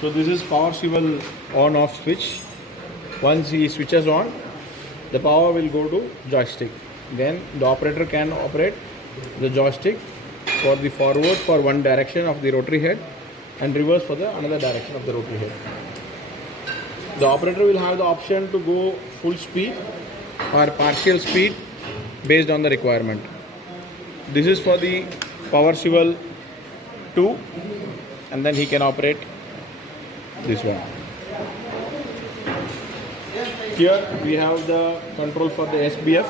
So this is power swivel on off switch. Once he switches on, the power will go to joystick. Then the operator can operate the joystick for the forward for one direction of the rotary head and reverse for the another direction of the rotary head. The operator will have the option to go full speed or partial speed based on the requirement. This is for the power swivel 2, and then he can operate this one. Here we have the control for the SBF,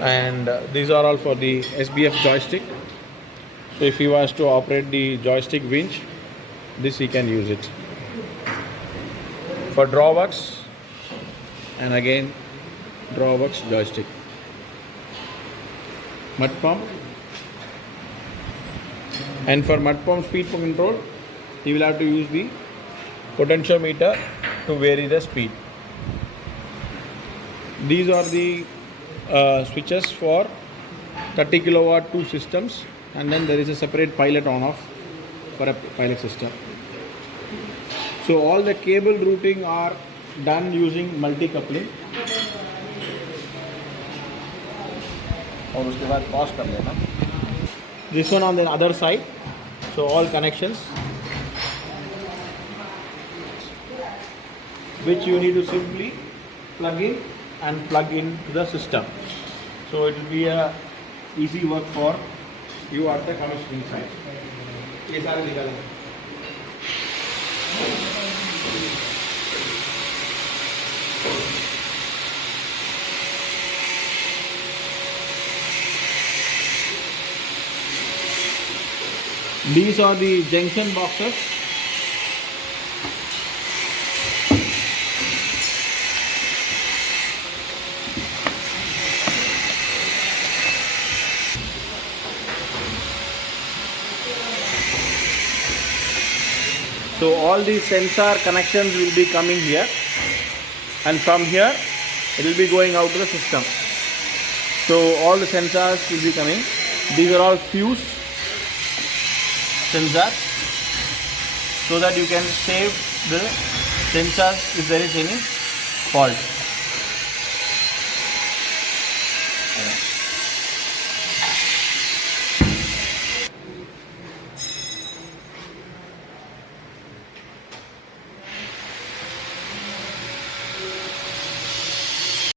and these are all for the SBF joystick. So if he wants to operate the joystick winch, this he can use it. For drawworks, and again drawworks joystick. Mud pump, and for mud pump speed control, he will have to use the potentiometer to vary the speed. These are the switches for 30 kilowatt 2 systems, and then there is a separate pilot on off for a pilot system. So all the cable routing are done using multi-coupling. और उसके बाद pause कर लेना. This one on the other side. So all connections which you need to simply plug in and plug into the system. So it will be a easy work for you at the commissioning side. ये सारे निकालेंगे. These are the junction boxes. So all these sensor connections will be coming here, and from here it will be going out to the system. So all the sensors will be coming. These are all fused sensors, so that you can save the sensors if there is any fault.